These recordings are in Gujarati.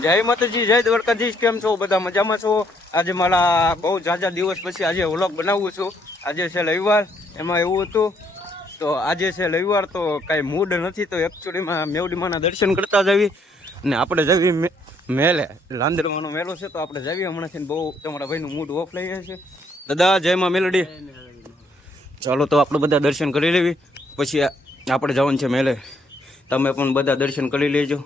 જય માતાજી, જય દ્વારકાધીશ, કેમ છો? બધા મજામાં છો? આજે મારા બહુ ઝાઝા દિવસ પછી આજે વ્લોગ બનાવું છું. આજે છે રવિવાર, એમાં એવું હતું. તો આજે છે રવિવાર, તો કાંઈ મૂડ નથી, તો એકચ્યુઅલીમાં મેવડીમાના દર્શન કરતા જવી. ને આપણે જવી મેલે લાંદરમાનો મેળો છે, તો આપણે જઈએ હમણાંથી બહુ તમારા ભાઈનું મૂડ ઓફ લઈ છે. દાદા, જય માં મેલડી. ચાલો તો આપણે બધા દર્શન કરી લેવી. પછી આપણે જવાનું છે મેલે. તમે પણ બધા દર્શન કરી લેજો.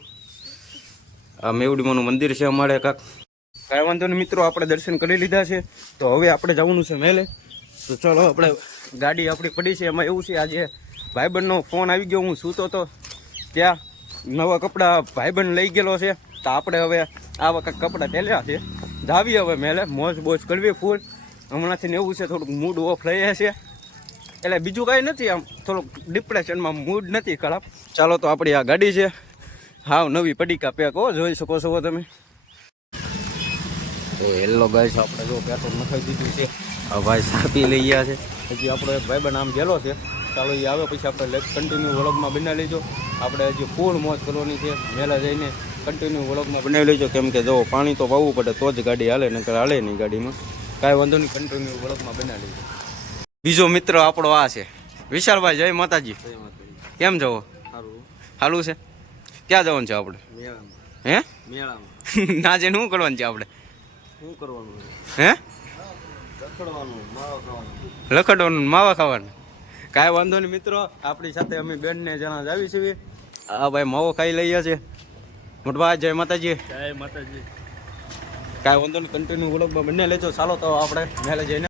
આ મેવડીમાનું મંદિર છે અમારે કાંક. કાંઈ વાંધો નહીં મિત્રો, આપણે દર્શન કરી લીધા છે. તો હવે આપણે જવાનું છે મેલે. તો ચાલો આપણે ગાડી આપણી પડી છે. એમાં એવું છે, આજે ભાઈબંધનો ફોન આવી ગયો, હું સૂતો તો ત્યાં નવા કપડાં ભાઈબંધ લઈ ગયેલો છે. તો આપણે હવે આ વખત કપડાં ટેલ્યા છે. જાવી હવે મેલે, મોજ બોજ કરવી ફૂલ. હમણાંથી ને એવું છે, થોડુંક મૂડ ઓફ લઈ છે. એટલે બીજું કાંઈ નથી આમ, થોડુંક ડિપ્રેશનમાં મૂડ નથી ખરાબ. ચાલો તો આપણી આ ગાડી છે. હાવ નવી પડીકા પેક હો જોઈ શકો છો તમે. તો હેલો ગાઈસ આપણે જો પેટ્રોલ નખાઈ દીધું છે. આ ભાઈ સાપી લઈ ગયા છે. હજી આપણો એક ભાઈબંધ આમ ગયેલો છે. ચાલો એ આવે પછી આપણે કન્ટિન્યુ વ્લોગમાં બનાવી લેજો. આપણે હજી ફૂલ મોજ કરવાની છે. મેલા જઈને કન્ટિન્યુ વ્લોગમાં બનાવી લેજો. કેમ કે જો પાણી તો વાવવું પડે તો જ ગાડી હાલે નકર હાલે નહીં ગાડીમાં. કાંઈ વાંધો નહીં કન્ટિન્યુ વ્લોગમાં બનાવી લેજો. બીજો મિત્ર આપણો આ છે. વિશાલભાઈ જય માતાજી. કેમ જવો? સારું સારું છે? ક્યાં જવાનું છે આપણે? મેળામાં. હે? મેળામાં. ના જઈને શું કરવાનું છે આપણે? શું કરવાનું? હે? રખડવાનું માવા ખાવાનું. લખડવાનું માવા ખાવાનું? કાંઈ વાંધો નહીં મિત્રો આપણી સાથે અમે બેનને જણા જ આવી છીએ. આ ભાઈ માવો ખાઈ લઈએ છે. મોટભાઈ જય માતાજી. જય માતાજી. કાંઈ વાંધો નહીં કન્ટિન્યુ વ્લોગમાં બંને લેજો. ચાલો તો આપણે મેલે જઈને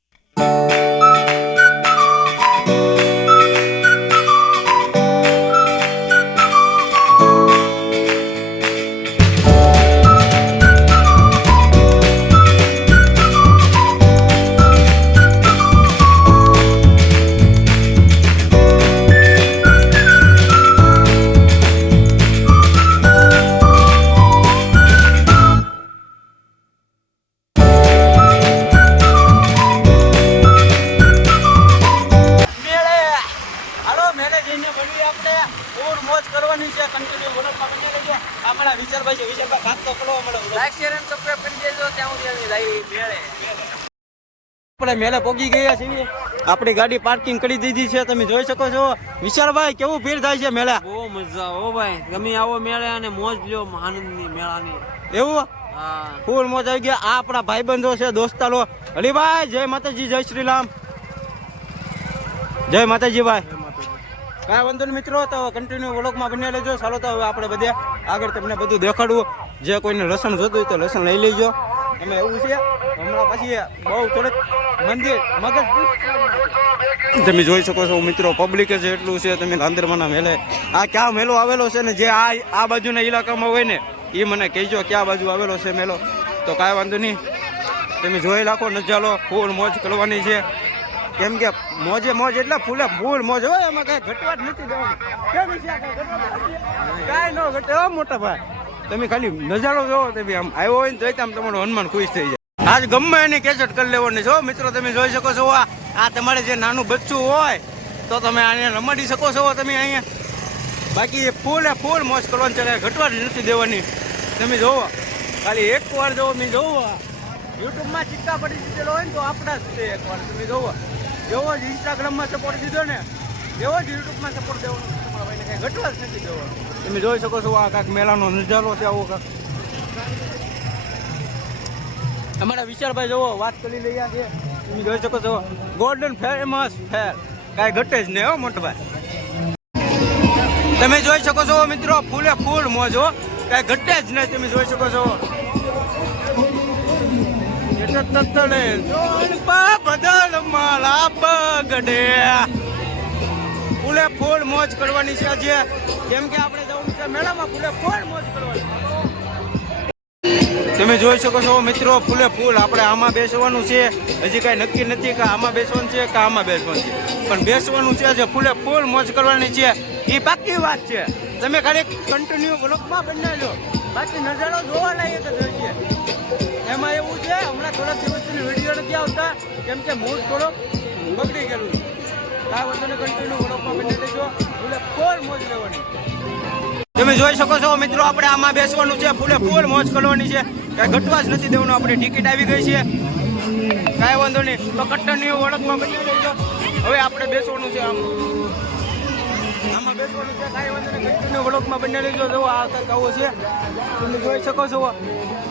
આપણે મેલે પોગી ગયા છીએ. આપણી ગાડી પાર્કિંગ કરી દીધી છે તમે જોઈ શકો છો. વિશાલભાઈ કેવું ભીડ થાય છે મેળા? બહુ મજા હો ભાઈ. ગમે આવો મેળે અને મોજ લ્યો આનંદની મેળાની. એવું? હા. ફૂલ મોજ આવી ગયા. આ આપણા ભાઈબંધો છે દોસ્તારો. હરીભાઈ જય માતાજી જય શ્રી રામ. જય માતાજી ભાઈ. કાંઈ વાંધો નહીં મિત્રો તો કન્ટિન્યુ વ્લોગમાં બની લેજો ચાલો તો હવે આપણે બધે આગળ તમને બધું દેખાડવું જે કોઈને લસણ જોતું હોય તો લસણ લઈ લેજો. એમાં એવું છે હમણાં પછી બહુ થોડેક મંદિર, મગજ તમે જોઈ શકો છો, મિત્રો પબ્લિક જ એટલું છે, તમે લાંદરમાના મેલે. આ ક્યાં મેલો આવેલો છે ને, જે આ આ બાજુના ઇલાકામાં હોય ને એ મને કહેજો ક્યાં બાજુ આવેલો છે મેલો. તો કાંઈ વાંધો નહીં. તમે જોઈ રાખો નજારો, ફૂલ મોજ કરવાની છે. કેમ કે મોજે મોજ એટલે ફૂલે ફૂલ મોજ. હોય એમાં કાંઈ ઘટવા જ નથી દેવાનું. કેમ છે? કાંઈ ન ઘટે મોટા ભાઈ. તમે ખાલી નજારો જોવો તમે આમ આવ્યો હોય ને તો આમ તમારું હનુમાન ખુશ થઈ જાય. આજ ગમે એની કેસેટ કરી લેવાની છો. મિત્રો, તમે જોઈ શકો છો આ આ તમારે જે નાનું બચ્ચું હોય, તો તમે આને રમાડી શકો છો તમે અહીંયા. બાકી ફૂલે ફૂલ મોજ કરવાની ચાલે ઘટવા નથી દેવાની. તમે જોવો. ખાલી એક વાર જોવો મેં જોવો. યુટ્યુબમાં ચિત્તા પડી દીધેલો હોય ને તો આપણા જ છે એકવાર તમે જોવો. જેવો જ ઇન્સ્ટાગ્રામમાં સપોર્ટ દીધો ને એવો જ યુટ્યુબમાં તમે જોઈ શકો છો આ કાંઈક મેળાનો નજારો છે આવો કાંક અમારા વિશાલભાઈ જુઓ વાત કરી રહ્યા છે. તમે જોઈ શકો છો ગોલ્ડન ફેમસ ફેર કાંઈ ઘટે જ નહીં હો મોટભાઈ તમે જોઈ શકો છો, મિત્રો, ફૂલે ફૂલ મોજ કાંઈ ઘટે જ નહીં, તમે જોઈ શકો છો. એટલે તત્તડે જોડપા બદલ માળા બગડે. ફૂલે ફૂલ મોજ કરવાની છે આજે. કેમ કે આપણે જવું છે મેળામાં ફૂલે ફૂલ મોજ કરવાની. તમે જોઈ શકો છો મિત્રો, ફૂલે ફૂલ. આપણે આમાં બેસવાનું છે. હજી કાંઈ નક્કી નથી કે આમાં બેસવાનું છે કે આમાં બેસવાનું છે. પણ બેસવાનું છે જે ફૂલે ફૂલ મોજ કરવાની છે. એ પાકી વાત છે. તમે ખાલી કન્ટિન્યુ બ્લોકમાં બનાવજો. બાકી નજારો જોવા લાયક જ હશે એમાં એવું છે, હમણાં થોડા દિવસની વીડિયો નથી આવતા. કેમ કે મૂળ થોડોક બગડી ગયેલું છે. તમે જોઈ શકો છો, મિત્રો, આપણે આમાં બેસવાનું છે. ફૂલે ફૂલ મોજ કરવાની છે. કઈ ઘટવા જ નથી દેવાનું, આપણે ટિકિટ આવી ગઈ છે. કાંઈ વાંધો નહીં. તો કટ્ટરની ઓળખમાં બની લેજો. હવે આપણે બેસવાનું છે આમ. આમાં બેસવાનું કટ્ટરની ઓળખમાં બની લેજો. જો આ કંઈક છે. જોઈ શકો છો.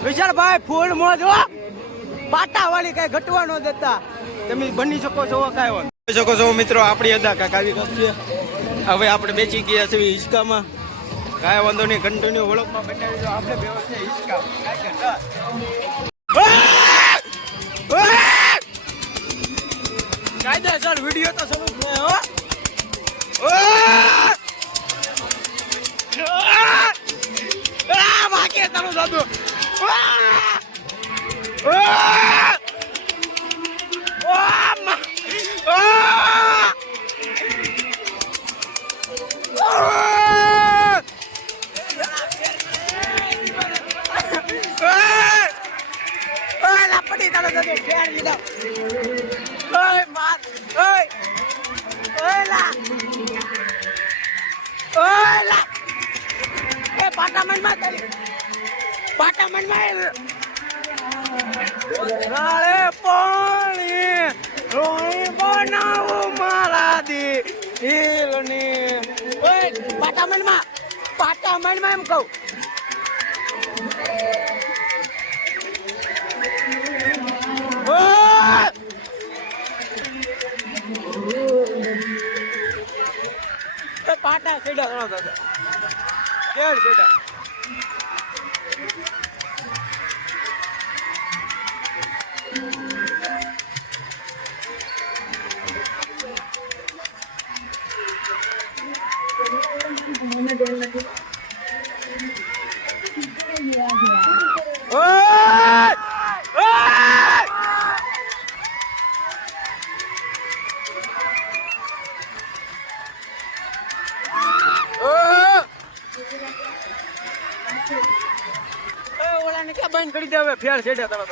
વિશાલભાઈ, ફૂલ મોજ, હો. પાટા વાળી કઈ ઘટવા ન દેતા. તમે બની શકો છો કાંઈ વાંધો શકો છો મિત્રો, આપણી અદા કાકા આવી છે. હવે આપણે બેચી ગયા છીએ હિંચકામાં. કાંઈ વાંધો નહીં કન્ટિન્યુ ઓળખમાં બનાવી દો આપણે કાયદેસર વીડિયો તો શરૂ જ હો. વાગે તારું દાદુ. પાટા મનમાં રાળે પાણી રોઈ બનાવું મારા દિલની ઓય પાટા મનમાં પાટા મનમાં એમ કહું. એ પાટા સીડા ઘણો દાદા કેળ સીડા ફેર છેડ્યા તમે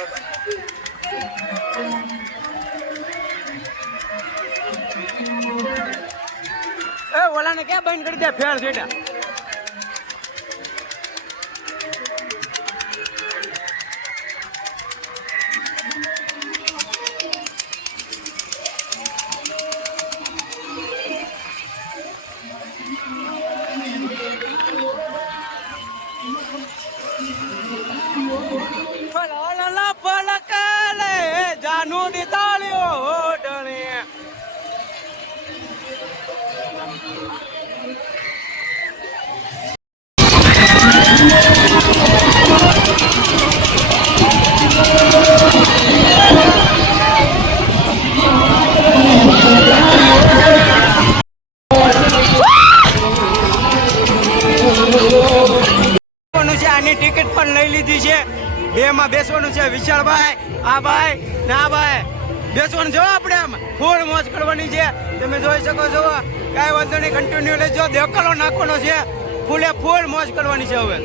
એ ઓલાને ક્યાં બંધ કરી દે? ફેર છેડે આની ટિકિટ પણ લઈ લીધી છે. બે માં બેસવાનું છે વિશાલભાઈ, આ ભાઈ ને આ ભાઈ. બેસવાનું જો આપણે આમ. ફૂલ મોજ કરવાની છે. તમે જોઈ શકો છો. કાંઈ વાંધો નહીં કન્ટિન્યુ લેજો. દેકલો નાખવાનો છે. ફૂલે ફૂલ મોજ કરવાની છે હવે.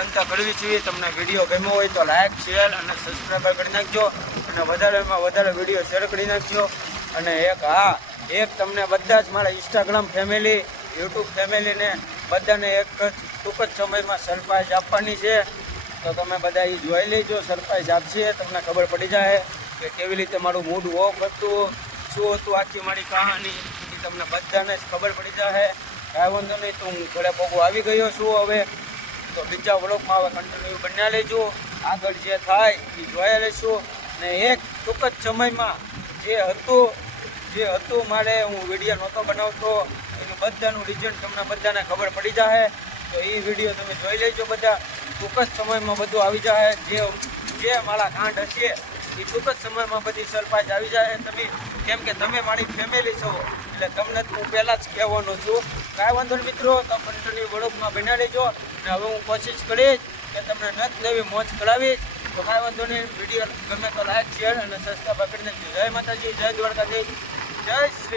અંત કરવી છીએ તમને વીડિયો ગમ્યો હોય તો લાઇક શેર અને સબસ્ક્રાઈબર કરી નાખજો. અને વધારેમાં વધારે વીડિયો શેર કરી નાખજો. અને એક, હા, એક તમને બધા જ મારા ઇન્સ્ટાગ્રામ ફેમિલી યુટ્યુબ ફેમિલીને બધાને એક જ, ટૂંક જ સમયમાં સરપ્રાઈઝ આપવાની છે. તો તમે બધા એ જોઈ લેજો સરપ્રાઈઝ આપશે, તમને ખબર પડી જાય કે કેવી રીતે મારું મૂડ વોક હતું, શું હતું આખી મારી કહાની, એ તમને બધાને જ ખબર પડી જાય કાંઈ વાંધો નહીં, તો હું ઘરે પગું આવી ગયો છું હવે. તો બીજા વ્લોગમાં હવે કન્ટિન્યુ બન્યા લેજો આગળ જે થાય એ જોયા લેશું. ને એક ટૂંક જ સમયમાં જે હતું જે હતું મારે હું વીડિયો નહોતો બનાવતો, એનું બધાનું રિઝલ્ટ તમને બધાને ખબર પડી જશે તો એ વીડિયો તમે જોઈ લેજો બધા. ટૂંક જ સમયમાં બધું આવી જશે જે જે મારા કાંડ હશે, એ ટૂંક જ સમયમાં બધી સરપાસ આવી જાય તમે, કેમ કે તમે મારી ફેમિલી છો. એટલે તમને હું પહેલાં જ કહેવાનો છું. કાંઈ વાંધો નહીં મિત્રો તમે કન્ટિન્યુ વડોકમાં બના લેજો અને હવે હું કોશિશ કરીશ કે તમને નત નવી મોજ કરાવીશ. તો કાંઈ વાંધો નહીં, વીડિયો ગમે તો લાઈક, શેર અને સસ્તા નાખજો જય માતાજી, જય દ્વારકાધીશ. જય શ્રી